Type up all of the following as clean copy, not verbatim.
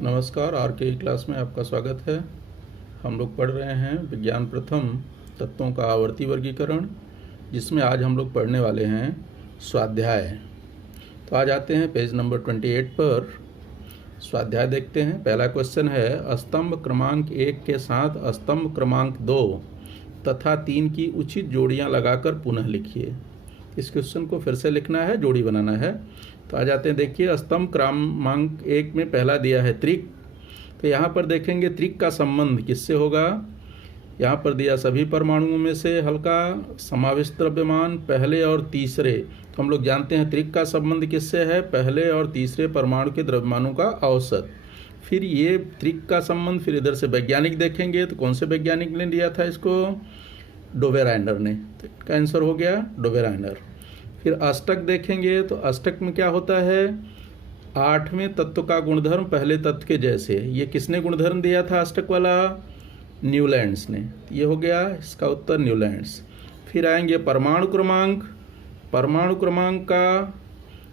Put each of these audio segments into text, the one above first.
नमस्कार, आर के क्लास में आपका स्वागत है। हम लोग पढ़ रहे हैं विज्ञान प्रथम तत्वों का आवर्ती वर्गीकरण, जिसमें आज हम लोग पढ़ने वाले हैं स्वाध्याय। तो आज आते हैं पेज नंबर 28 पर। स्वाध्याय देखते हैं। पहला क्वेश्चन है, स्तंभ क्रमांक 1 के साथ स्तंभ क्रमांक 2 तथा 3 की उचित जोड़ियां लगाकर पुनः लिखिए। इस क्वेश्चन को फिर से लिखना है, जोड़ी बनाना है। तो आ जाते हैं, देखिए स्तंभ क्रमांक 1 में पहला दिया है त्रिक। तो यहाँ पर देखेंगे त्रिक का संबंध किससे होगा। यहाँ पर दिया सभी परमाणुओं में से हल्का समाविष्ट द्रव्यमान पहले और तीसरे। तो हम लोग जानते हैं त्रिक का संबंध किससे है, पहले और तीसरे परमाणु के द्रव्यमानों का औसत। फिर ये त्रिक का संबंध, फिर इधर से वैज्ञानिक देखेंगे। तो कौन से वैज्ञानिक ने दिया था इसको, डोबेराइनर ने। तो इसका आंसर हो गया डोबेराइनर। फिर अष्टक देखेंगे। तो अष्टक में क्या होता है, 8वें तत्व का गुणधर्म पहले तत्व के जैसे। ये किसने गुणधर्म दिया था अष्टक वाला, न्यूलैंड्स ने। ये हो गया इसका उत्तर, न्यूलैंड्स। फिर आएंगे परमाणु क्रमांक। परमाणु क्रमांक का,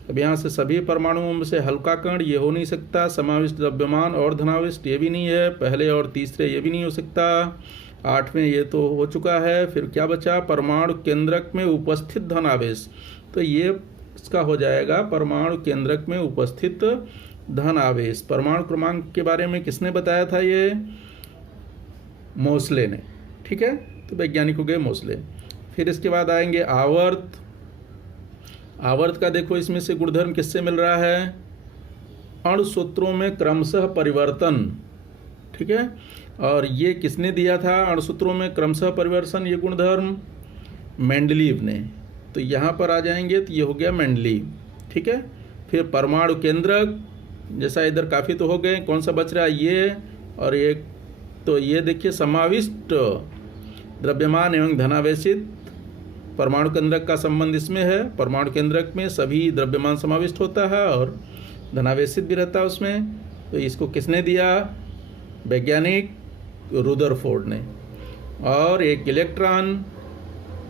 अब यहाँ से सभी परमाणुओं में से हल्का कण, ये हो नहीं सकता। समाविष्ट द्रव्यमान और धनाविष्ट, ये भी नहीं है। पहले और तीसरे, ये भी नहीं हो सकता। 8वें ये तो हो चुका है। फिर क्या बचा, परमाणु केंद्रक में उपस्थित धनावेश। तो ये इसका हो जाएगा परमाणु केंद्रक में उपस्थित धन आवेश। परमाणु क्रमांक के बारे में किसने बताया था, ये मोसले ने। ठीक है, तो वैज्ञानिक हो गए मोसले। फिर इसके बाद आएंगे आवर्त। आवर्त का देखो, इसमें से गुणधर्म किससे मिल रहा है, अणुसूत्रों में क्रमशः परिवर्तन। ठीक है, और ये किसने दिया था, अणुसूत्रों में क्रमशः परिवर्तन, ये गुणधर्म मेंडलीव ने। तो यहाँ पर आ जाएंगे, तो ये हो गया मेंडलीव। ठीक है, फिर परमाणु केंद्रक, जैसा इधर काफ़ी तो हो गए, कौन सा बच रहा है, ये और एक। तो ये देखिए समाविष्ट द्रव्यमान एवं धनावेशित परमाणु केंद्रक का संबंध इसमें है। परमाणु केंद्रक में सभी द्रव्यमान समाविष्ट होता है और धनावेशित भी रहता है उसमें। तो इसको किसने दिया, वैज्ञानिक रुदरफोर्ड ने। और एक इलेक्ट्रॉन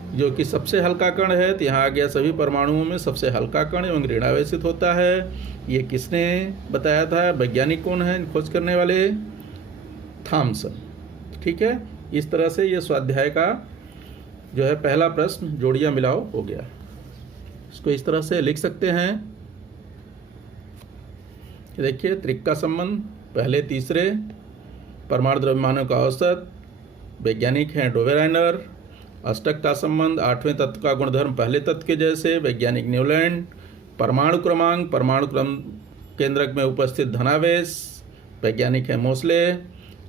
जो कि सबसे हल्का कण है, तो यहाँ आ गया सभी परमाणुओं में सबसे हल्का कण एवं ऋणावेशित होता है। ये किसने बताया था, वैज्ञानिक कौन है खोज करने वाले, थॉमसन। ठीक है, इस तरह से ये स्वाध्याय का जो है पहला प्रश्न जोड़ियां मिलाओ हो गया। इसको इस तरह से लिख सकते हैं। देखिए त्रिक का संबंध पहले तीसरे परमाणु द्रव्यमानों का औसत, वैज्ञानिक हैं डोबेराइनर। अष्टक का संबंध 8वें तत्व का गुणधर्म पहले तत्व के जैसे, वैज्ञानिक न्यूलैंड। परमाणु क्रमांक, परमाणु क्रम केंद्रक में उपस्थित धनावेश, वैज्ञानिक है मोसले।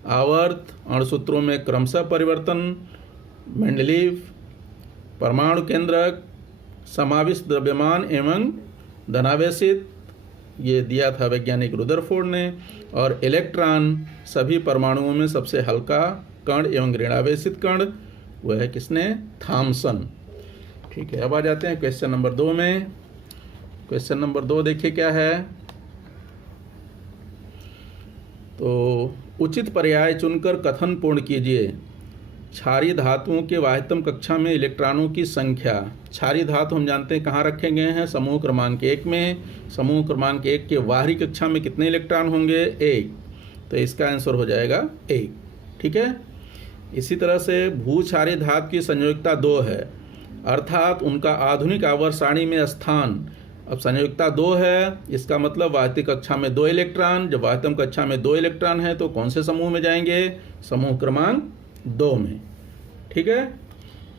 आवर्त, अणुसूत्रों में क्रमशः परिवर्तन, मेंडलीव। परमाणु केंद्रक, समाविष्ट द्रव्यमान एवं धनावेशित, ये दिया था वैज्ञानिक रुदरफोर्ड ने। और इलेक्ट्रॉन, सभी परमाणुओं में सबसे हल्का कण एवं ऋणावेशित कण, वह है किसने, थॉमसन। ठीक है, अब आ जाते हैं क्वेश्चन नंबर 2 में। क्वेश्चन नंबर 2 देखिए क्या है। तो उचित पर्याय चुनकर कथन पूर्ण कीजिए। क्षारीय धातुओं के वाह्यतम कक्षा में इलेक्ट्रॉनों की संख्या। क्षारीय धातु हम जानते हैं कहाँ रखे गए हैं, समूह क्रमांक 1 में। समूह क्रमांक 1 के बाहरी कक्षा में कितने इलेक्ट्रॉन होंगे, 1। तो इसका आंसर हो जाएगा 1। ठीक है, इसी तरह से भू क्षारीय धातु की संयोजकता 2 है, अर्थात उनका आधुनिक आवर्त सारणी में स्थान। अब संयोजकता 2 है, इसका मतलब वाह्यतिक कक्षा में 2 इलेक्ट्रॉन। जब वाह्यतम कक्षा में 2 इलेक्ट्रॉन है तो कौन से समूह में जाएंगे, समूह क्रमांक 2 में। ठीक है,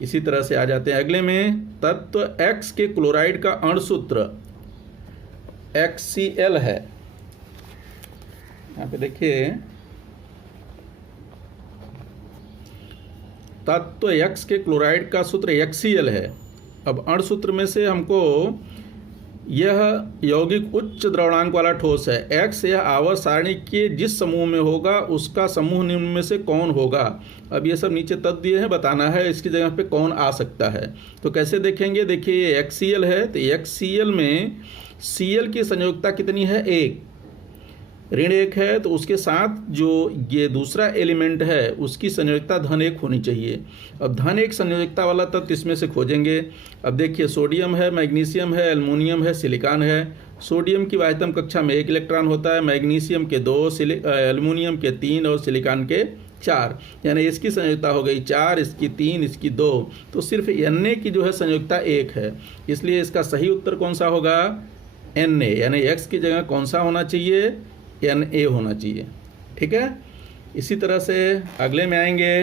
इसी तरह से आ जाते हैं अगले में। तत्व X के क्लोराइड का अणुसूत्र HCl है। यहाँ पे देखिए, तत्व X के क्लोराइड का सूत्र HCl है। अब अणुसूत्र में से हमको यह यौगिक उच्च द्रवणांक वाला ठोस है। X यह आवर्त सारणी के जिस समूह में होगा उसका समूह निम्न में से कौन होगा। अब ये सब नीचे तत्व दिए हैं, बताना है इसकी जगह पे कौन आ सकता है। तो कैसे देखेंगे, देखिए ये HCl है, तो HCl में Cl की संयोजकता कितनी है, 1। ऋण 1 है, तो उसके साथ जो ये दूसरा एलिमेंट है उसकी संयोजकता धन 1 होनी चाहिए। अब धन 1 संयोजकता वाला तत्व इसमें से खोजेंगे। अब देखिए सोडियम है, मैग्नीशियम है, एल्युमिनियम है, सिलिकॉन है। सोडियम की वाहितम कक्षा में 1 इलेक्ट्रॉन होता है, मैग्नीशियम के 2, एल्युमिनियम के 3 और सिलिकॉन के 4। यानी इसकी संयोजकता हो गई 4, इसकी 3, इसकी 2। तो सिर्फ Na की जो है संयोजकता 1 है, इसलिए इसका सही उत्तर कौन सा होगा? Na, यानी X की जगह कौन सा होना चाहिए? Na होना चाहिए। ठीक है। इसी तरह से अगले में आएंगे।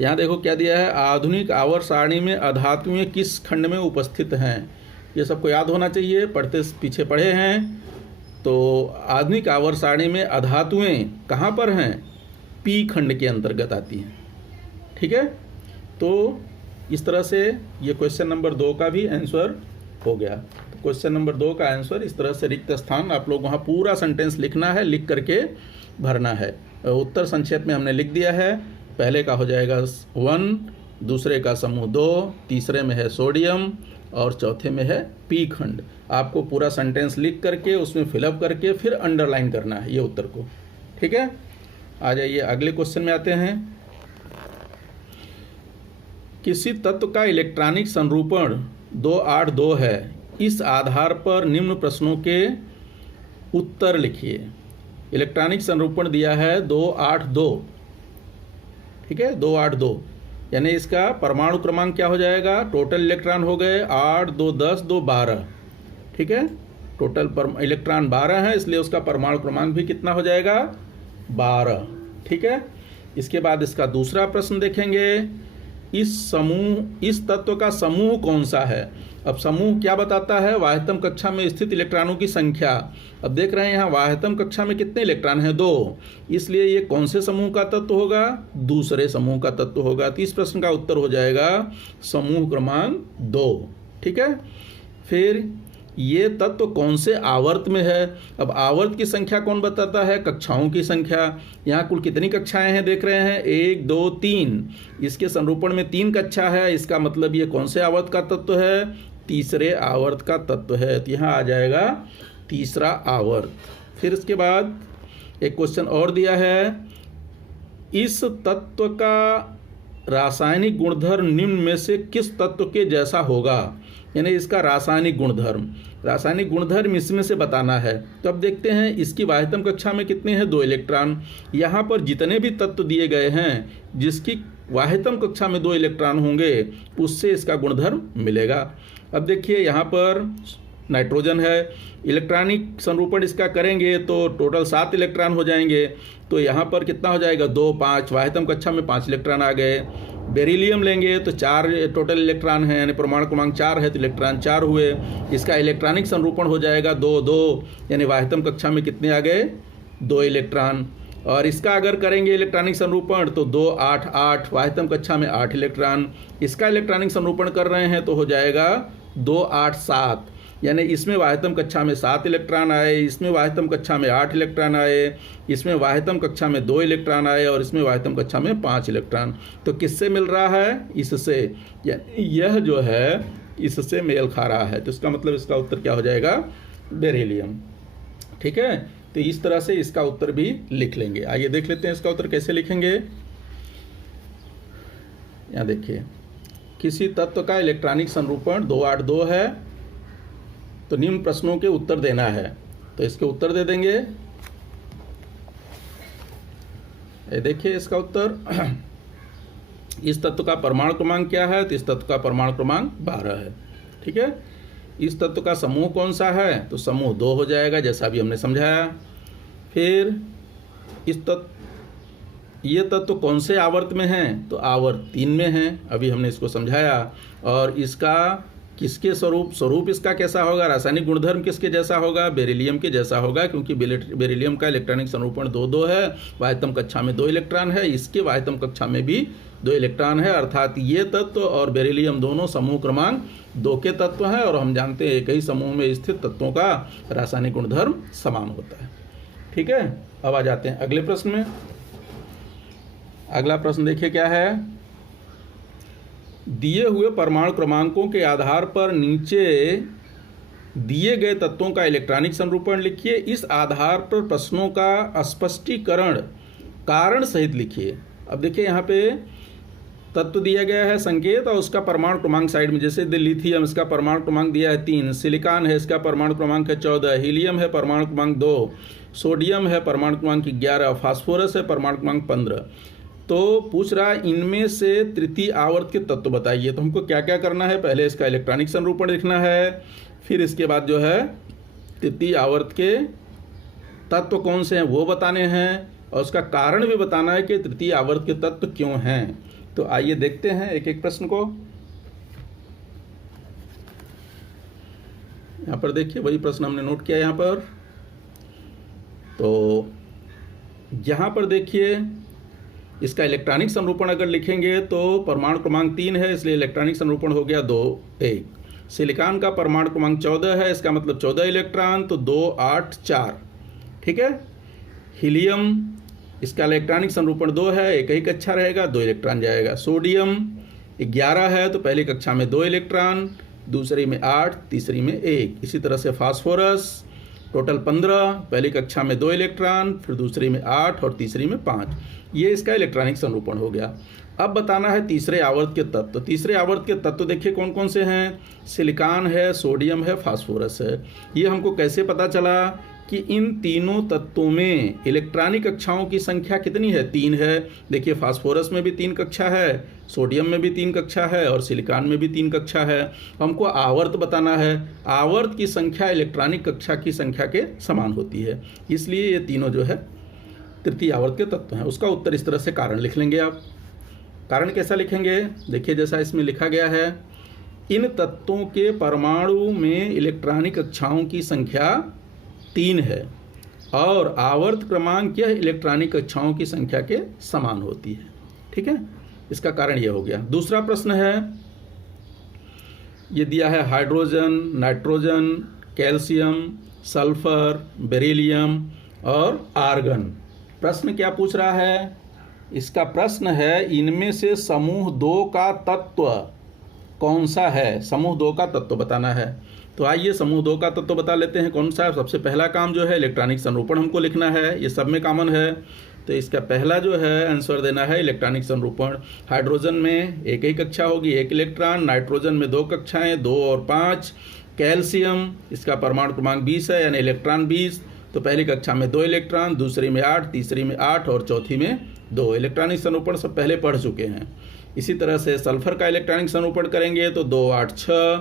यहाँ देखो क्या दिया है, आधुनिक आवर्त सारणी में अधातुएं किस खंड में उपस्थित हैं? ये सबको याद होना चाहिए, पढ़ते पीछे पढ़े हैं। तो आधुनिक आवर्त सारणी में अधातुएं कहाँ पर हैं? पी खंड के अंतर्गत आती हैं। ठीक है। तो इस तरह से ये क्वेश्चन नंबर 2 का भी आंसर हो गया। तो क्वेश्चन नंबर 2 का आंसर इस तरह से, रिक्त स्थान आप लोग वहाँ पूरा सेंटेंस लिखना है, लिख करके भरना है। उत्तर संक्षेप में हमने लिख दिया है। पहले का हो जाएगा 1, दूसरे का समूह 2, तीसरे में है सोडियम और चौथे में है पी खंड। आपको पूरा सेंटेंस लिख करके उसमें फिलअप करके फिर अंडरलाइन करना है ये उत्तर को। ठीक है। आ जाइए अगले क्वेश्चन में आते हैं। किसी तत्व का इलेक्ट्रॉनिक संरूपण 282 है, इस आधार पर निम्न प्रश्नों के उत्तर लिखिए। इलेक्ट्रॉनिक संरूपण दिया है 282। ठीक है, 282 यानी इसका परमाणु क्रमांक क्या हो जाएगा? टोटल इलेक्ट्रॉन हो गए 8, 2, 10, 2, 12। ठीक है, टोटल इलेक्ट्रॉन 12 है, इसलिए उसका परमाणु क्रमांक भी कितना हो जाएगा? 12। ठीक है। इसके बाद इसका दूसरा प्रश्न देखेंगे। इस तत्व का समूह कौन सा है? अब समूह क्या बताता है? वाह्यतम कक्षा में स्थित इलेक्ट्रॉनों की संख्या। अब देख रहे हैं यहाँ वाह्यतम कक्षा में कितने इलेक्ट्रॉन हैं? 2। इसलिए ये कौन से समूह का तत्व होगा? दूसरे समूह का तत्व होगा। तो इस प्रश्न का उत्तर हो जाएगा समूह क्रमांक 2। ठीक है। फिर ये तत्व कौन से आवर्त में है? अब आवर्त की संख्या कौन बताता है? कक्षाओं की संख्या। यहाँ कुल कितनी कक्षाएं हैं देख रहे हैं? 1, 2, 3। इसके संरूपण में 3 कक्षा है, इसका मतलब ये कौन से आवर्त का तत्व है? तीसरे आवर्त का तत्व है। तो यहाँ आ जाएगा तीसरा आवर्त। फिर इसके बाद एक क्वेश्चन और दिया है। इस तत्व का रासायनिक गुणधर्म निम्न में से किस तत्व के जैसा होगा? यानी इसका रासायनिक गुणधर्म इसमें से बताना है। तो अब देखते हैं इसकी वाह्यतम कक्षा में कितने हैं? 2 इलेक्ट्रॉन। यहाँ पर जितने भी तत्व दिए गए हैं जिसकी वाह्यतम कक्षा में 2 इलेक्ट्रॉन होंगे उससे इसका गुणधर्म मिलेगा। अब देखिए यहाँ पर नाइट्रोजन है, इलेक्ट्रॉनिक संरूपण इसका करेंगे तो टोटल 7 इलेक्ट्रॉन हो जाएंगे। तो यहाँ पर कितना हो जाएगा? 2, 5। वाह्यतम कक्षा में 5 इलेक्ट्रॉन आ गए। बेरिलियम लेंगे तो 4 टोटल इलेक्ट्रॉन है, यानी परमाणु क्रमांक 4 है तो इलेक्ट्रॉन 4 हुए। इसका इलेक्ट्रॉनिक संरूपण हो जाएगा 2, 2, यानी वाह्यतम कक्षा में कितने आ गए? 2 इलेक्ट्रॉन। और इसका अगर करेंगे इलेक्ट्रॉनिक संरूपण तो 2, 8, 8, वाह्यतम कक्षा में 8 इलेक्ट्रॉन। इसका इलेक्ट्रॉनिक संरूपण कर रहे हैं तो हो जाएगा 2, 8, 7, यानी इसमें वाह्यतम कक्षा में 7 इलेक्ट्रॉन आए, इसमें वाह्यतम कक्षा में 8 इलेक्ट्रॉन आए, इसमें वाह्यतम कक्षा में 2 इलेक्ट्रॉन आए और इसमें वाह्यतम कक्षा में 5 इलेक्ट्रॉन। तो किससे मिल रहा है? इससे। यह जो है इससे मेल खा रहा है। तो इसका मतलब इसका उत्तर क्या हो जाएगा? बेरिलियम। ठीक है। तो इस तरह से इसका उत्तर भी लिख लेंगे। आइए देख लेते हैं इसका उत्तर कैसे लिखेंगे। यहाँ देखिए, किसी तत्व का इलेक्ट्रॉनिक संरूपण 282 है तो निम्न प्रश्नों के उत्तर देना है। तो इसके उत्तर दे देंगे। ये देखिए इसका उत्तर। इस तत्व का परमाणु क्रमांक क्या है? तो इस तत्व का परमाणु क्रमांक 12 है। ठीक है। इस तत्व का समूह कौन सा है? तो समूह 2 हो जाएगा, जैसा भी हमने समझाया। फिर ये तत्व कौन से आवर्त में हैं? तो आवर्त 3 में हैं, अभी हमने इसको समझाया। और इसका किसके स्वरूप इसका कैसा होगा? रासायनिक गुणधर्म किसके जैसा होगा? बेरिलियम के जैसा होगा, क्योंकि बेरिलियम का इलेक्ट्रॉनिक संरूपण 2, 2 है। वाह्यतम कक्षा में 2 इलेक्ट्रॉन है, इसके वाह्यतम कक्षा में भी 2 इलेक्ट्रॉन है। अर्थात ये तत्व और बेरिलियम दोनों समूह क्रमांक 2 के तत्व हैं। और हम जानते हैं एक ही समूह में स्थित तत्वों का रासायनिक गुणधर्म समान होता है। ठीक है। अब आ जाते हैं अगले प्रश्न में। अगला प्रश्न देखिए क्या है। दिए हुए परमाणु क्रमांकों के आधार पर नीचे दिए गए तत्वों का इलेक्ट्रॉनिक संरूपण लिखिए। इस आधार पर प्रश्नों का स्पष्टीकरण कारण सहित लिखिए। अब देखिए यहाँ पे तत्व दिया गया है संकेत और उसका परमाणु क्रमांक साइड में, जैसे लिथियम, इसका परमाणु क्रमांक दिया है 3, सिलिकॉन है, इसका परमाणु क्रमांक है 14, हीलियम है परमाणु क्रमांक 2, सोडियम है परमाणु क्रमांक 11, फास्फोरस है परमाणु क्रमांक 15। तो पूछ रहा इनमें से तृतीय आवर्त के तत्व बताइए। तो हमको क्या क्या करना है, पहले इसका इलेक्ट्रॉनिक संरूपण लिखना है, फिर इसके बाद जो है तृतीय आवर्त के तत्व कौन से हैं वो बताने हैं, और उसका कारण भी बताना है कि तृतीय आवर्त के तत्व क्यों हैं। तो आइए देखते हैं एक एक प्रश्न को। यहाँ पर देखिए वही प्रश्न हमने नोट किया यहाँ पर। तो यहाँ पर देखिए इसका इलेक्ट्रॉनिक संरूपण अगर लिखेंगे तो परमाणु क्रमांक 3 है, इसलिए इलेक्ट्रॉनिक संरूपण हो गया 2 1। सिलिकॉन का परमाणु क्रमांक 14 है, इसका मतलब 14 इलेक्ट्रॉन, तो 2 8 4। ठीक है। हीलियम, इसका इलेक्ट्रॉनिक संरूपण 2 है, एक ही कक्षा रहेगा, 2 इलेक्ट्रॉन जाएगा। सोडियम 11 है, तो पहली कक्षा में 2 इलेक्ट्रॉन, दूसरी में 8, तीसरी में 1। इसी तरह से फास्फोरस टोटल 15, पहली कक्षा में 2 इलेक्ट्रॉन, फिर दूसरी में 8 और तीसरी में 5। ये इसका इलेक्ट्रॉनिक संरूपण हो गया। अब बताना है तीसरे आवर्त के तत्व। तीसरे आवर्त के तत्व देखिए कौन कौन से हैं, सिलिकॉन है, सोडियम है, फास्फोरस है। ये हमको कैसे पता चला कि इन तीनों तत्वों में इलेक्ट्रॉनिक कक्षाओं की संख्या कितनी है, 3 है। देखिए फास्फोरस में भी 3 कक्षा है, सोडियम में भी 3 कक्षा है और सिलिकॉन में भी 3 कक्षा है। हमको आवर्त बताना है, आवर्त की संख्या इलेक्ट्रॉनिक कक्षा की संख्या के समान होती है, इसलिए ये तीनों जो है तृतीय आवर्त के तत्व हैं। उसका उत्तर इस तरह से कारण लिख लेंगे आप। कारण कैसा लिखेंगे, देखिए जैसा इसमें लिखा गया है, इन तत्वों के परमाणु में इलेक्ट्रॉनिक कक्षाओं की संख्या 3 है और आवर्त क्रमांक यह इलेक्ट्रॉनिक कक्षाओं की संख्या के समान होती है। ठीक है, इसका कारण यह हो गया। दूसरा प्रश्न है, ये दिया है hydrogen, nitrogen, calcium, sulphur, beryllium और आर्गन। प्रश्न क्या पूछ रहा है, इसका प्रश्न है इनमें से समूह 2 का तत्व कौन सा है, समूह 2 का तत्व बताना है। तो आइए समूह 2 का तत्व बता लेते हैं कौन सा है। सबसे पहला काम जो है इलेक्ट्रॉनिक संरूपण हमको लिखना है, ये सब में कॉमन है। तो इसका पहला जो है आंसर देना है इलेक्ट्रॉनिक संरूपण। हाइड्रोजन में एक ही कक्षा होगी, 1 इलेक्ट्रॉन, नाइट्रोजन में 2 कक्षाएं, 2 और 5। कैल्शियम, इसका परमाणु क्रमांक 20 है, यानी इलेक्ट्रॉन 20, तो पहली कक्षा में 2 इलेक्ट्रॉन, दूसरी में 8, तीसरी में 8 और चौथी में 2। इलेक्ट्रॉनिक संरूपण सब पहले पढ़ चुके हैं। इसी तरह से सल्फर का इलेक्ट्रॉनिक संरूपण करेंगे तो 2 8 6,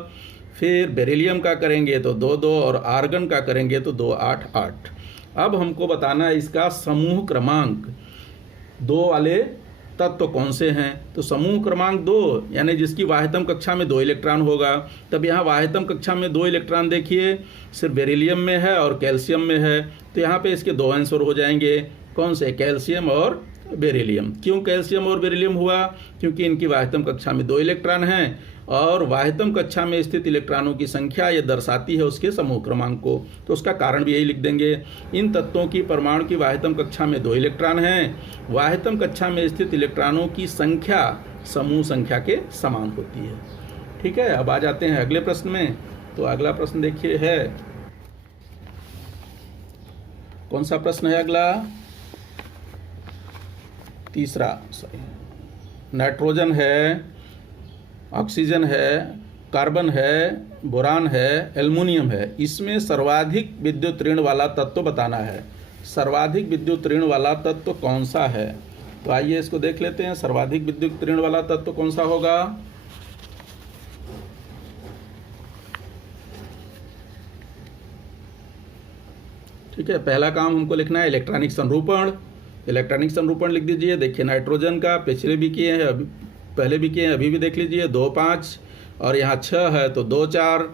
फिर बेरिलियम का करेंगे तो 2 2 और आर्गन का करेंगे तो 2 8 8। अब हमको बताना है इसका समूह क्रमांक 2 वाले तत्व कौन से हैं। तो समूह क्रमांक 2 यानी जिसकी वाह्यतम कक्षा में 2 इलेक्ट्रॉन होगा। तब यहाँ वाह्यतम कक्षा में 2 इलेक्ट्रॉन देखिए सिर्फ बेरिलियम में है और कैल्शियम में है, तो यहाँ पे इसके 2 आंसर हो जाएंगे। कौन से, कैल्शियम और बेरिलियम। क्यों कैल्शियम और बेरिलियम हुआ, क्योंकि इनकी वाह्यतम कक्षा में 2 इलेक्ट्रॉन हैं और वाह्यतम कक्षा में स्थित इलेक्ट्रॉनों की संख्या ये दर्शाती है उसके समूह क्रमांक को। तो उसका कारण भी यही लिख देंगे, इन तत्वों की परमाणु की वाह्यतम कक्षा में 2 इलेक्ट्रॉन हैं, वाह्यतम कक्षा में स्थित इलेक्ट्रॉनों की संख्या समूह संख्या के समान होती है। ठीक है, अब आ जाते हैं अगले प्रश्न में। तो अगला प्रश्न देखिए है, कौन सा प्रश्न है अगला, तीसरा। नाइट्रोजन है, ऑक्सीजन है, कार्बन है, बोरान है, एल्युमिनियम है, इसमें सर्वाधिक विद्युत ऋण वाला तत्व बताना है। सर्वाधिक विद्युत ऋण वाला तत्व कौन सा है, तो आइए इसको देख लेते हैं। सर्वाधिक विद्युत ऋण वाला तत्व कौन सा होगा, ठीक है। पहला काम हमको लिखना है इलेक्ट्रॉनिक संरूपण। इलेक्ट्रॉनिक संरूपण लिख दीजिए। देखिए नाइट्रोजन का पिछले भी किए हैं, पहले भी किए हैं, अभी भी देख लीजिए। 2 5 और यहाँ 6 है तो 2 4।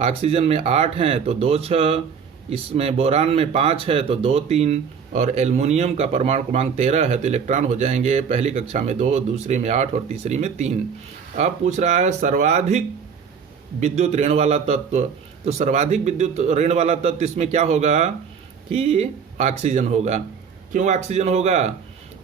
ऑक्सीजन में 8 हैं तो 2 6। इसमें बोरान में 5 है तो 2 3 और एल्युमिनियम का परमाणु क्रमांक 13 है तो इलेक्ट्रॉन हो जाएंगे पहली कक्षा में 2, दूसरी में 8 और तीसरी में 3। अब पूछ रहा है सर्वाधिक विद्युत ऋण वाला तत्व। तो सर्वाधिक विद्युत ऋण वाला तत्व इसमें क्या होगा कि ऑक्सीजन होगा। क्यों ऑक्सीजन होगा,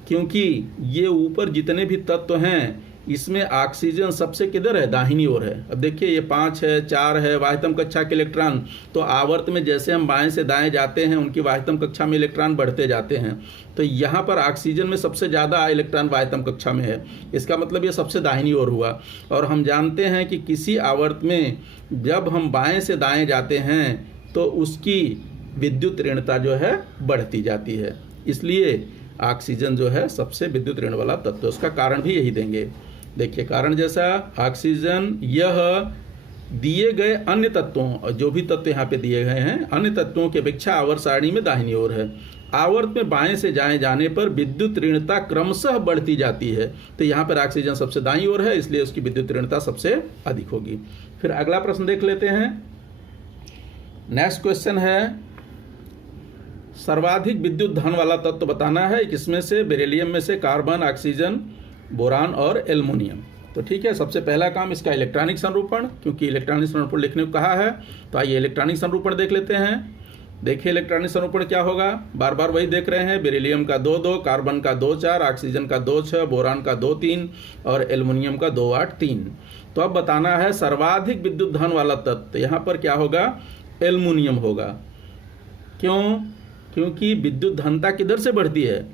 क्योंकि ये ऊपर जितने भी तत्व हैं इसमें ऑक्सीजन सबसे किधर है, दाहिनी ओर है। अब देखिए ये 5 है, 4 है, वाह्यतम कक्षा के इलेक्ट्रॉन, तो आवर्त में जैसे हम बाएं से दाएं जाते हैं उनकी वाह्यतम कक्षा में इलेक्ट्रॉन बढ़ते जाते हैं। तो यहाँ पर ऑक्सीजन में सबसे ज़्यादा इलेक्ट्रॉन वाह्यतम कक्षा में है, इसका मतलब ये सबसे दाहिनी ओर हुआ। और हम जानते हैं कि किसी आवर्त में जब हम बाएं से दाएं जाते हैं तो उसकी विद्युत ऋणता जो है बढ़ती जाती है, इसलिए ऑक्सीजन जो है सबसे विद्युत ऋण वाला तत्व। उसका कारण भी यही देंगे। देखिए कारण जैसा ऑक्सीजन यह दिए गए अन्य तत्वों, जो भी तत्व यहाँ पे दिए गए हैं, अन्य तत्वों की अपेक्षा आवर्त सारणी में दाहिनी ओर है। आवर्त में बाएं से दाएं जाने पर विद्युत ऋणता क्रमशः बढ़ती जाती है। तो यहाँ पर ऑक्सीजन सबसे दाईं ओर है, इसलिए उसकी विद्युत ऋणता सबसे अधिक होगी। फिर अगला प्रश्न देख लेते हैं। नेक्स्ट क्वेश्चन है, सर्वाधिक विद्युत धन वाला तत्व बताना है। किसमें से, बेरिलियम में से कार्बन, ऑक्सीजन, बोरान और एल्युमिनियम। तो ठीक है, सबसे पहला काम इसका इलेक्ट्रॉनिक संरूपण, क्योंकि इलेक्ट्रॉनिक संरूपण लिखने को कहा है, तो आइए इलेक्ट्रॉनिक संरूपण देख लेते हैं। देखिए इलेक्ट्रॉनिक संरूपण क्या होगा, बार बार वही देख रहे हैं। बेरिलियम का 2-2, कार्बन का 2-4, ऑक्सीजन का 2-6, बोरान का 2-3 और एल्युमिनियम का 2-8-3। तो अब बताना है सर्वाधिक विद्युत धन वाला तत्व। यहाँ पर क्या होगा, एल्युमिनियम होगा। क्यों, क्योंकि विद्युत धनता किधर से बढ़ती है,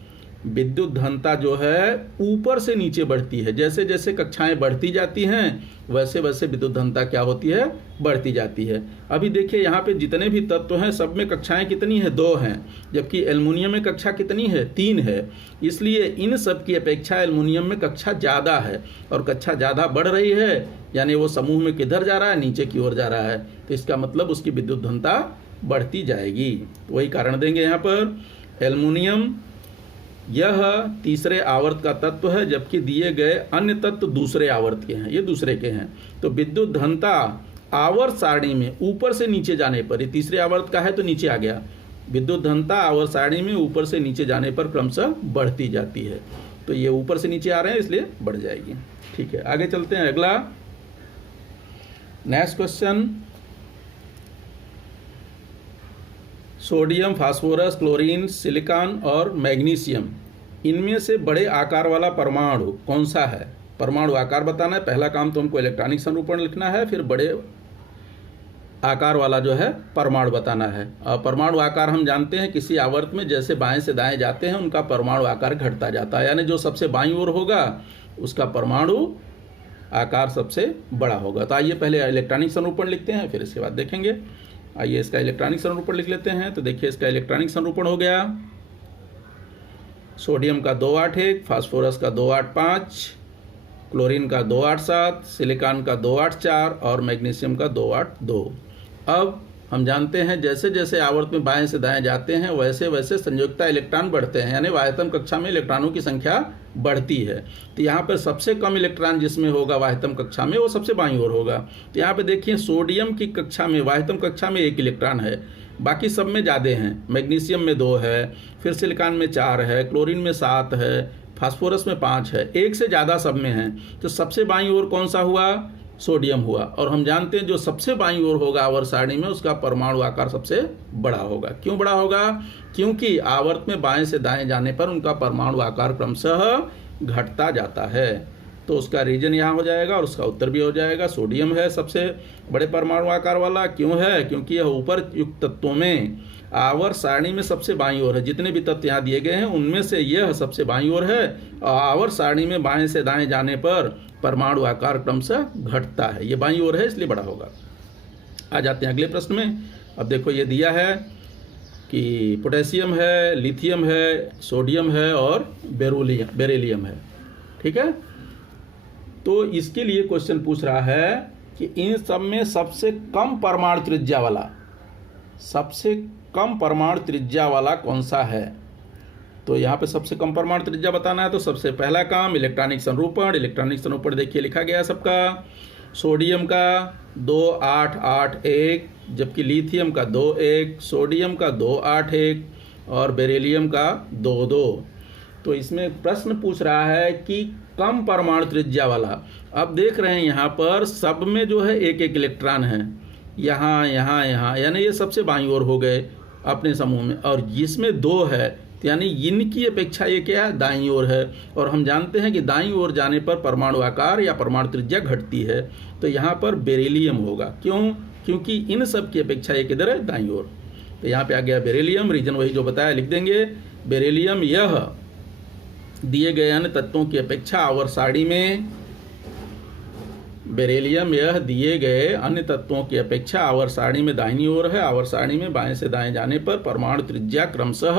विद्युत धनता जो है ऊपर से नीचे बढ़ती है। जैसे जैसे कक्षाएं बढ़ती जाती हैं वैसे वैसे विद्युत धनता क्या होती है, बढ़ती जाती है। अभी देखिए यहाँ पे जितने भी तत्व हैं सब में कक्षाएं कितनी है, 2 हैं, जबकि एल्युमिनियम में कक्षा कितनी है, 3 है। इसलिए इन सब की अपेक्षा एल्युमिनियम में कक्षा ज़्यादा है, और कक्षा ज़्यादा बढ़ रही है, यानी वो समूह में किधर जा रहा है, नीचे की ओर जा रहा है। तो इसका मतलब उसकी विद्युत धनता बढ़ती जाएगी। तो वही कारण देंगे यहाँ पर। एल्युमिनियम यह तीसरे आवर्त का तत्व है, जबकि दिए गए अन्य तत्व दूसरे आवर्त के हैं, ये दूसरे के हैं। तो विद्युत धनता आवर्त सारणी में ऊपर से नीचे जाने पर, ये तीसरे आवर्त का है तो नीचे आ गया, विद्युत धनता आवर्त सारणी में ऊपर से नीचे जाने पर क्रमशः बढ़ती जाती है। तो ये ऊपर से नीचे आ रहे हैं इसलिए बढ़ जाएगी। ठीक है, आगे चलते हैं। अगला next question, sodium, phosphorus, chlorine, silicon और मैग्नीशियम, इनमें से बड़े आकार वाला परमाणु कौन सा है। परमाणु आकार बताना है। पहला काम तो हमको इलेक्ट्रॉनिक संरूपण लिखना है, फिर बड़े आकार वाला जो है परमाणु बताना है। और परमाणु आकार हम जानते हैं किसी आवर्त में जैसे बाएं से दाएं जाते हैं उनका परमाणु आकार घटता जाता है, यानी जो सबसे बाईं ओर होगा उसका परमाणु आकार सबसे बड़ा होगा। तो आइए पहले इलेक्ट्रॉनिक संरूपण लिखते हैं, फिर इसके बाद देखेंगे। आइए इसका इलेक्ट्रॉनिक संरूपण लिख लेते हैं। तो देखिए इसका इलेक्ट्रॉनिक संरूपण हो गया, सोडियम का 281, फास्फोरस का 285, क्लोरीन का 287, सिलिकॉन का 284 और मैग्नीशियम का 282। अब हम जानते हैं जैसे जैसे आवर्त में बाएं से दाएं जाते हैं वैसे वैसे संयोजकता इलेक्ट्रॉन बढ़ते हैं, यानी वाह्यतम कक्षा में इलेक्ट्रॉनों की संख्या बढ़ती है। तो यहाँ पर सबसे कम इलेक्ट्रॉन जिसमें होगा वाह्यतम कक्षा में वो सबसे बाईं ओर होगा। तो यहाँ पे देखिए सोडियम की कक्षा में, वाह्यतम कक्षा में 1 इलेक्ट्रॉन है, बाकी सब में ज़्यादा हैं। मैग्नीशियम में 2 है, फिर सिलिकॉन में 4 है, क्लोरीन में 7 है, फास्फोरस में 5 है, 1 से ज़्यादा सब में है। तो सबसे बाईं ओर कौन सा हुआ, सोडियम हुआ। और हम जानते हैं जो सबसे बाईं ओर होगा आवर्त सारणी में उसका परमाणु आकार सबसे बड़ा होगा। क्यों बड़ा होगा, क्योंकि आवर्त में बाएं से दाएं जाने पर उनका परमाणु आकार क्रमशः घटता जाता है। तो उसका रीजन यहाँ हो जाएगा और उसका उत्तर भी हो जाएगा। सोडियम है सबसे बड़े परमाणु आकार वाला। क्यों है, क्योंकि यह ऊपर युक्त तत्वों में आवर्त सारणी में सबसे बाईं ओर है। जितने भी तत्व यहाँ दिए गए हैं उनमें से यह सबसे बाईं ओर है, और आवर्त सारणी में बाएं से दाएं जाने पर परमाणु आकार क्रमशः घटता है। ये बाईं ओर है इसलिए बड़ा होगा। आ जाते हैं अगले प्रश्न में। अब देखो ये दिया है कि पोटेशियम है, लिथियम है, सोडियम है और बेरिलियम है। ठीक है, तो इसके लिए क्वेश्चन पूछ रहा है कि इन सब में सबसे कम परमाणु त्रिज्या वाला, सबसे कम परमाणु त्रिज्या वाला कौन सा है। तो यहाँ पे सबसे कम परमाणु त्रिज्या बताना है। तो सबसे पहला काम इलेक्ट्रॉनिक संरूपण। इलेक्ट्रॉनिक संरूपण देखिए लिखा गया है सबका। सोडियम का 2-8-8-1, जबकि लिथियम का 2-1, सोडियम का 2-8-1 और बेरिलियम का 2-2। तो इसमें प्रश्न पूछ रहा है कि कम परमाणु त्रिज्या वाला। अब देख रहे हैं यहाँ पर सब में जो है 1-1 इलेक्ट्रॉन है, यहाँ यहाँ यहाँ, यानी ये सबसे बाईं ओर हो गए अपने समूह में। और जिसमें 2 है तो यानी इनकी अपेक्षा ये क्या है, दाईं ओर है। और हम जानते हैं कि दाईं ओर जाने पर परमाणु आकार या परमाणु त्रिज्या घटती है। तो यहाँ पर बेरिलियम होगा। क्यों? क्योंकि इन सब की अपेक्षा ये किधर है, दाईं ओर। तो यहाँ पे आ गया बेरिलियम, रीजन वही जो बताया लिख देंगे। बेरिलियम यह दिए गए अन्य तत्वों की अपेक्षा आवर्त सारणी में, बेरिलियम यह दिए गए अन्य तत्वों की अपेक्षा आवर्त सारणी में दाहिनी ओर है। आवर्त सारणी में बाएं से दाएं जाने पर परमाणु त्रिज्या क्रमशः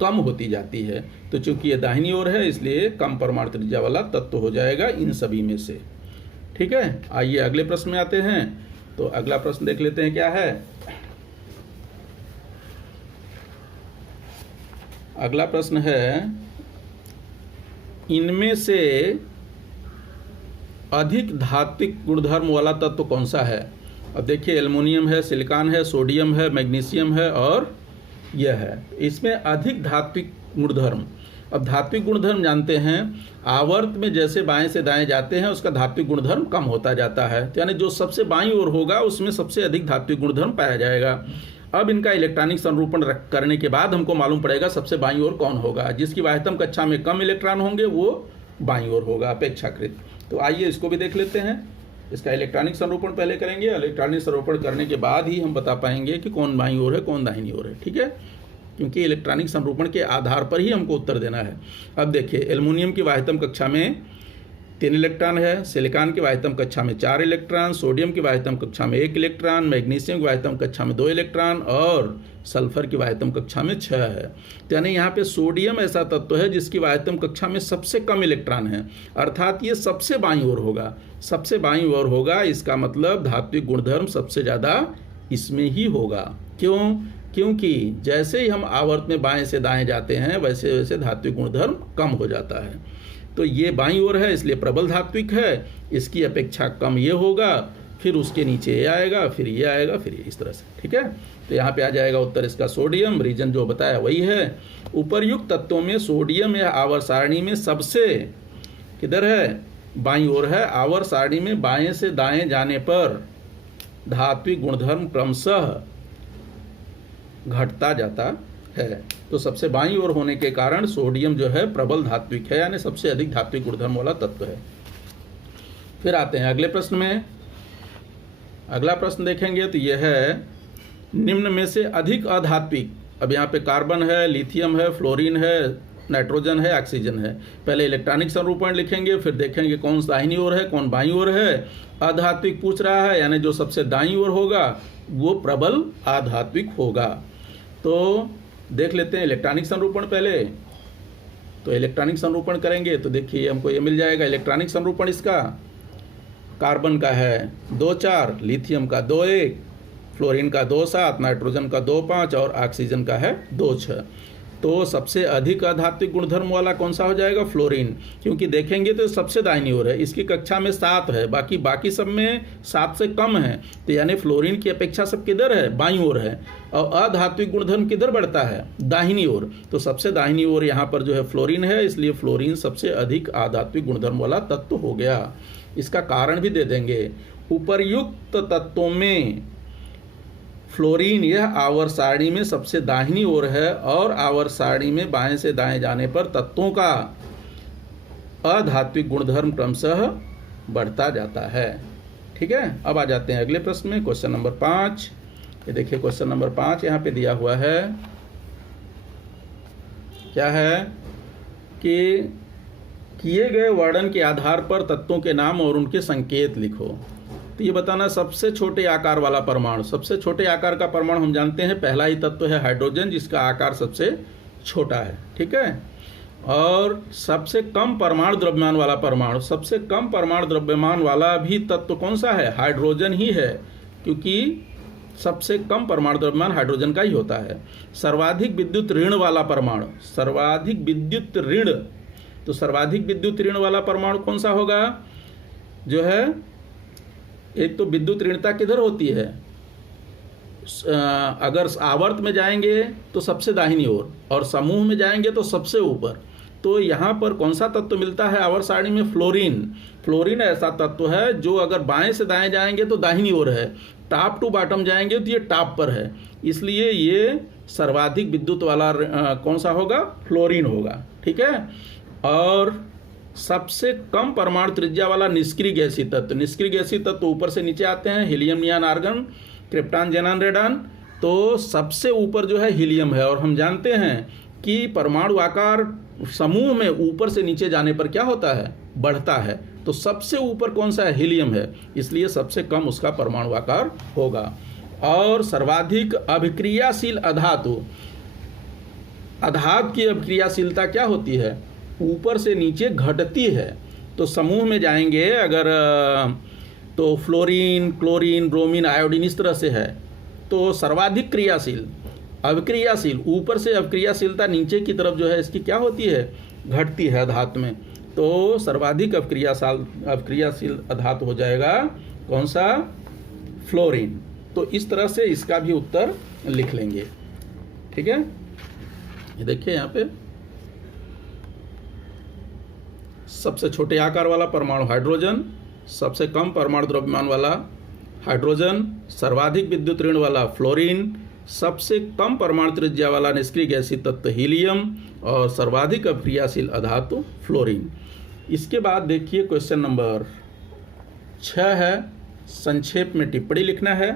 कम होती जाती है। तो चूंकि ये दाहिनी ओर है इसलिए कम परमाणु त्रिज्या वाला तत्व हो जाएगा इन सभी में से। ठीक है, आइए अगले प्रश्न में आते हैं। तो अगला प्रश्न देख लेते हैं क्या है। अगला प्रश्न है, इनमें से अधिक धात्विक गुणधर्म वाला तत्व कौन सा है? अब देखिए, एल्युमिनियम है, सिलिकॉन है, सोडियम है, मैग्नीशियम है और यह है। इसमें अधिक धात्विक गुणधर्म। अब धात्विक गुणधर्म जानते हैं, आवर्त में जैसे बाएं से दाएं जाते हैं उसका धात्विक गुणधर्म कम होता जाता है। तो यानी जो सबसे बाईं ओर होगा उसमें सबसे अधिक धात्विक गुणधर्म पाया जाएगा। अब इनका इलेक्ट्रॉनिक संरूपण करने के बाद हमको मालूम पड़ेगा सबसे बाईं ओर कौन होगा। जिसकी वाह्यतम कक्षा में कम इलेक्ट्रॉन होंगे वो बाईं ओर होगा अपेक्षाकृत। तो आइए इसको भी देख लेते हैं। इसका इलेक्ट्रॉनिक संरूपण पहले करेंगे। इलेक्ट्रॉनिक संरूपण करने के बाद ही हम बता पाएंगे कि कौन बाईं ओर है कौन दाहिनी ओर है। ठीक है, क्योंकि इलेक्ट्रॉनिक संरूपण के आधार पर ही हमको उत्तर देना है। अब देखिए, एल्युमिनियम की वाह्यतम कक्षा में 3 इलेक्ट्रॉन है, सिलिकॉन की वाह्यतम कक्षा में 4 इलेक्ट्रॉन, सोडियम की वाह्यतम कक्षा में 1 इलेक्ट्रॉन, मैग्नीशियम की वाह्यतम कक्षा में 2 इलेक्ट्रॉन और सल्फर की वाह्यतम कक्षा में 6 है। तो यानी यहाँ पे सोडियम ऐसा तत्व है जिसकी वाह्यतम कक्षा में सबसे कम इलेक्ट्रॉन है, अर्थात ये सबसे बाईं ओर होगा। सबसे बाईं ओर होगा, इसका मतलब धात्विक गुणधर्म सबसे ज़्यादा इसमें ही होगा। क्यों? क्योंकि जैसे ही हम आवर्त में बाएं से दाएं जाते हैं वैसे वैसे धात्विक गुणधर्म कम हो जाता है। तो ये बाईं ओर है इसलिए प्रबल धात्विक है, इसकी अपेक्षा कम ये होगा, फिर उसके नीचे ये आएगा, फिर ये आएगा, फिर ये, इस तरह से। ठीक है, तो यहाँ पे आ जाएगा उत्तर इसका सोडियम। रीजन जो बताया वही है। उपर्युक्त तत्वों में सोडियम या आवर्त सारणी में सबसे किधर है, बाईं ओर है। आवर्त सारणी में बाएं से दाएं जाने पर धात्विक गुणधर्म क्रमशः घटता जाता है। तो सबसे बाईं ओर होने के कारण सोडियम जो है प्रबल धात्विक है, यानी सबसे अधिक धात्विक गुणधर्म वाला तत्व है। फिर आते हैं अगले प्रश्न में। अगला प्रश्न देखेंगे तो यह है, निम्न में से अधिक अधात्विक। अब यहाँ पे कार्बन है, लिथियम है, फ्लोरीन है, नाइट्रोजन है, ऑक्सीजन है। पहले इलेक्ट्रॉनिक संरूपण लिखेंगे, फिर देखेंगे कौन दाहिनी ओर है कौन बाईं ओर है। अधात्विक पूछ रहा है, यानी जो सबसे दाईं ओर होगा वो प्रबल अधात्विक होगा। तो देख लेते हैं इलेक्ट्रॉनिक संरूपण पहले। तो इलेक्ट्रॉनिक संरूपण करेंगे तो देखिए हमको ये मिल जाएगा। इलेक्ट्रॉनिक संरूपण इसका कार्बन का है 2-4, लिथियम का 2-1, फ्लोरीन का 2-7, नाइट्रोजन का 2-5 और ऑक्सीजन का है 2-6। तो सबसे अधिक अधात्विक गुणधर्म वाला कौन सा हो जाएगा, फ्लोरीन। क्योंकि देखेंगे तो सबसे दाहिनी ओर है, इसकी कक्षा में 7 है, बाकी सब में 7 से कम है। तो यानी फ्लोरीन की अपेक्षा सब किधर है, बाईं ओर है। और अधात्विक गुणधर्म किधर बढ़ता है, दाहिनी ओर। तो सबसे दाहिनी ओर यहाँ पर जो है फ्लोरीन है, इसलिए फ्लोरीन सबसे अधिक अधात्विक गुणधर्म वाला तत्व हो गया। इसका कारण भी दे देंगे। उपर्युक्त तत्वों में फ्लोरीन यह आवर्त सारणी में सबसे दाहिनी ओर है और आवर्त सारणी में बाएं से दाएं जाने पर तत्वों का अधात्विक गुणधर्म क्रमशः बढ़ता जाता है। ठीक है, अब आ जाते हैं अगले प्रश्न में, क्वेश्चन नंबर 5। ये देखिए क्वेश्चन नंबर 5 यहाँ पे दिया हुआ है। क्या है कि किए गए वर्णन के आधार पर तत्वों के नाम और उनके संकेत लिखो। तो ये बताना सबसे छोटे आकार वाला परमाणु। सबसे छोटे आकार का परमाणु हम जानते हैं, पहला ही तत्व है हाइड्रोजन, जिसका आकार सबसे छोटा है। ठीक है, और सबसे कम परमाणु द्रव्यमान वाला परमाणु, सबसे कम परमाणु द्रव्यमान वाला भी तत्व कौन सा है, हाइड्रोजन ही है, क्योंकि सबसे कम परमाणु द्रव्यमान हाइड्रोजन का ही होता है। सर्वाधिक विद्युत ऋण वाला परमाणु, सर्वाधिक विद्युत ऋण, तो सर्वाधिक विद्युत ऋण वाला परमाणु कौन सा होगा, जो है एक तो विद्युत ऋणता किधर होती है, अगर आवर्त में जाएंगे तो सबसे दाहिनी ओर और समूह में जाएंगे तो सबसे ऊपर। तो यहाँ पर कौन सा तत्व मिलता है आवर्त सारणी में? फ्लोरीन। फ्लोरीन ऐसा तत्व है जो अगर बाएं से दाएं जाएंगे तो दाहिनी ओर है, टॉप टू बॉटम जाएंगे तो ये टॉप पर है, इसलिए ये सर्वाधिक विद्युत वाला कौन सा होगा? फ्लोरीन होगा। ठीक है। और सबसे कम परमाणु त्रिज्या वाला निष्क्रिय गैसीय तत्व, निष्क्रिय गैसीय तत्व ऊपर से नीचे आते हैं, helium, neon, argon, krypton, xenon, radon. तो सबसे ऊपर जो है हीलियम है, और हम जानते हैं कि परमाणु आकार समूह में ऊपर से नीचे जाने पर क्या होता है? बढ़ता है। तो सबसे ऊपर कौन सा है? हीलियम है, इसलिए सबसे कम उसका परमाणु आकार होगा। और सर्वाधिक अभिक्रियाशील अधातु, अधातु की अभिक्रियाशीलता क्या होती है? ऊपर से नीचे घटती है। तो समूह में जाएंगे अगर तो फ्लोरीन, क्लोरीन, ब्रोमीन, आयोडीन इस तरह से है। तो सर्वाधिक क्रियाशील, अभिक्रियाशील, ऊपर से अभिक्रियाशीलता नीचे की तरफ जो है इसकी क्या होती है? घटती है अधातु में। तो सर्वाधिक अभिक्रियाशील अधातु हो जाएगा कौन सा? फ्लोरीन। तो इस तरह से इसका भी उत्तर लिख लेंगे। ठीक है। ये देखिए यहाँ पे सबसे छोटे आकार वाला परमाणु हाइड्रोजन, सबसे कम परमाणु द्रव्यमान वाला हाइड्रोजन, सर्वाधिक विद्युत ऋण वाला फ्लोरीन, सबसे कम परमाणु त्रिज्या वाला निष्क्रिय गैसीय तत्व हीलियम, और सर्वाधिक अभिक्रियाशील अधातु फ्लोरीन। इसके बाद देखिए क्वेश्चन नंबर 6 है, संक्षेप में टिप्पणी लिखना है।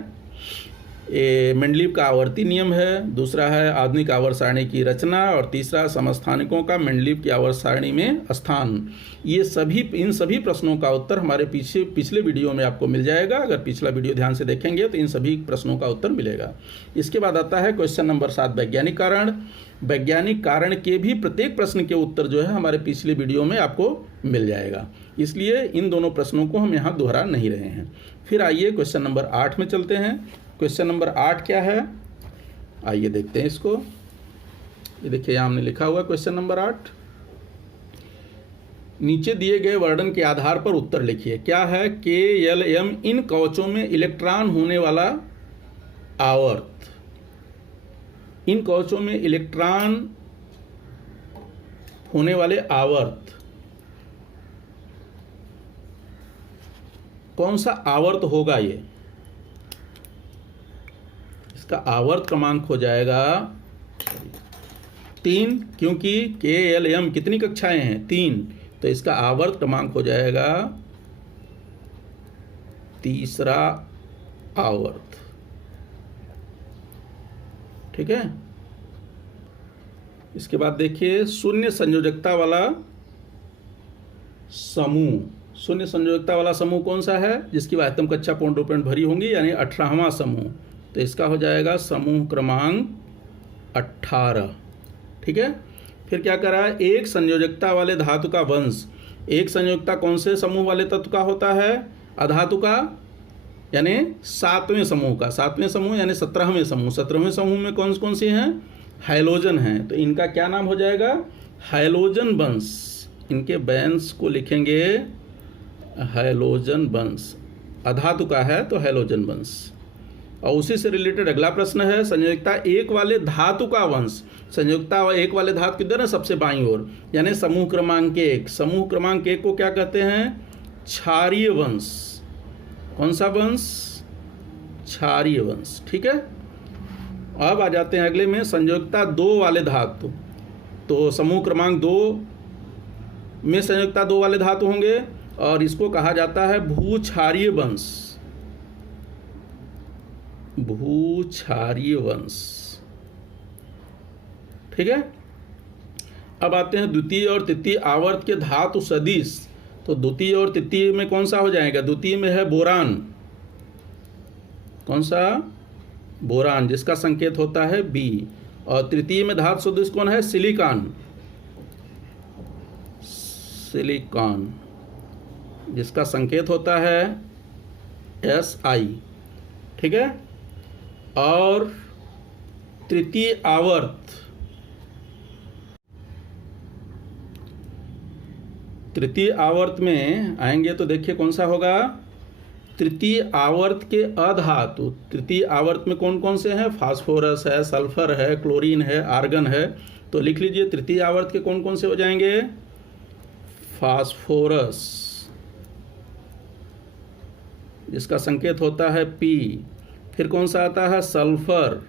ये मेंडलीव का आवर्ती नियम है, दूसरा है आधुनिक आवर्त सारणी की रचना, और तीसरा समस्थानिकों का मेंडलीव की आवर्त सारणी में स्थान। ये सभी, इन सभी प्रश्नों का उत्तर हमारे पिछले वीडियो में आपको मिल जाएगा। अगर पिछला वीडियो ध्यान से देखेंगे तो इन सभी प्रश्नों का उत्तर मिलेगा। इसके बाद आता है क्वेश्चन नंबर 7, वैज्ञानिक कारण। वैज्ञानिक कारण के भी प्रत्येक प्रश्न के उत्तर जो है हमारे पिछले वीडियो में आपको मिल जाएगा, इसलिए इन दोनों प्रश्नों को हम यहाँ दोहरा नहीं रहे हैं। फिर आइए क्वेश्चन नंबर 8 में चलते हैं। क्वेश्चन नंबर 8 क्या है? आइए देखते हैं इसको। ये देखिए यहाँ हमने लिखा हुआ क्वेश्चन नंबर 8। नीचे दिए गए वर्णन के आधार पर उत्तर लिखिए। क्या है? KLM इन कवचों में इलेक्ट्रॉन होने वाला आवर्त। इन कवचों में इलेक्ट्रॉन होने वाले आवर्त, कौन सा आवर्त होगा? ये इसका आवर्त क्रमांक हो जाएगा 3, क्योंकि KLM कितनी कक्षाएं हैं? 3, तो इसका आवर्त क्रमांक हो जाएगा तीसरा आवर्त। ठीक है। इसके बाद देखिए शून्य संयोजकता वाला समूह। शून्य संयोजकता वाला समूह कौन सा है? जिसकी वाह्यतम कक्षा पूर्ण रूपेण भरी होंगी, यानी 18वां समूह। तो इसका हो जाएगा समूह क्रमांक 18। ठीक है। फिर क्या करा? एक संयोजकता वाले धातु का वंश। एक संयोजकता कौन से समूह वाले तत्व का होता है? अधातु का, यानी 7वें समूह का। 7वें समूह यानी 17वें समूह। 17वें समूह में कौन कौन से हैं? हैलोजन हैं। तो इनका क्या नाम हो जाएगा? हैलोजन वंश। इनके वंश को लिखेंगे हैलोजन वंश। अधातु का है तो हैलोजन वंश। और उसी से रिलेटेड अगला प्रश्न है, संयोजकता 1 वाले धातु का वंश। संयोजकता 1 वाले धातु किधर है? सबसे बाईं ओर, यानी समूह क्रमांक 1। समूह क्रमांक 1 को क्या कहते हैं? क्षारीय वंश। कौन सा वंश? क्षारीय वंश। ठीक है। अब आ जाते हैं अगले में, संयोजकता 2 वाले धातु। तो समूह क्रमांक 2 में संयोजकता 2 वाले धातु होंगे, और इसको कहा जाता है भूक्षारीय वंश। भूक्षारीय वंश। ठीक है। अब आते हैं द्वितीय और तृतीय आवर्त के धातु सदिश। तो द्वितीय और तृतीय में कौन सा हो जाएगा? द्वितीय में है बोरान। कौन सा? बोरान, जिसका संकेत होता है B। और तृतीय में धातु सदिश कौन है? सिलिकॉन। सिलिकॉन, जिसका संकेत होता है Si। ठीक है। और तृतीय आवर्त, तृतीय आवर्त में आएंगे तो देखिए कौन सा होगा? तृतीय आवर्त के अधातु, तृतीय आवर्त में कौन कौन से हैं? फास्फोरस है, सल्फर है, क्लोरीन है, आर्गन है। तो लिख लीजिए तृतीय आवर्त के कौन कौन से हो जाएंगे? फास्फोरस, जिसका संकेत होता है P। फिर कौन सा आता है? सल्फर।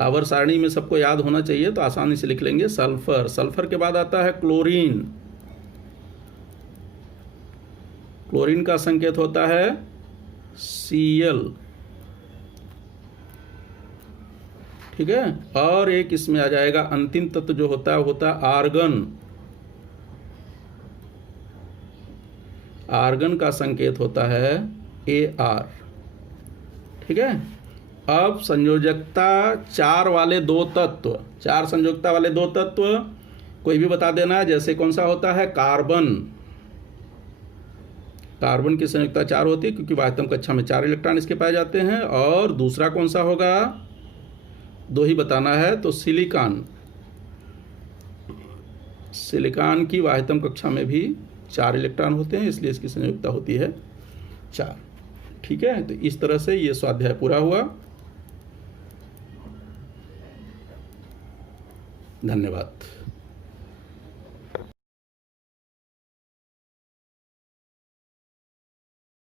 आवर्त सारणी में सबको याद होना चाहिए तो आसानी से लिख लेंगे सल्फर। सल्फर के बाद आता है क्लोरीन। क्लोरीन का संकेत होता है Cl। ठीक है। और एक इसमें आ जाएगा अंतिम तत्व जो होता है, होता है आर्गन। आर्गन का संकेत होता है Ar। ठीक है। अब संयोजकता 4 वाले 2 तत्व, 4 संयोजकता वाले 2 तत्व कोई भी बता देना। जैसे कौन सा होता है? कार्बन। कार्बन की संयोजकता 4 होती है क्योंकि वायतम कक्षा में 4 इलेक्ट्रॉन इसके पाए जाते हैं। और दूसरा कौन सा होगा? 2 ही बताना है। तो सिलिकॉन, सिलिकॉन की वायतम कक्षा में भी 4 इलेक्ट्रॉन होते हैं, इसलिए इसकी संयोजकता होती है 4। ठीक है। तो इस तरह से ये स्वाध्याय पूरा हुआ। धन्यवाद।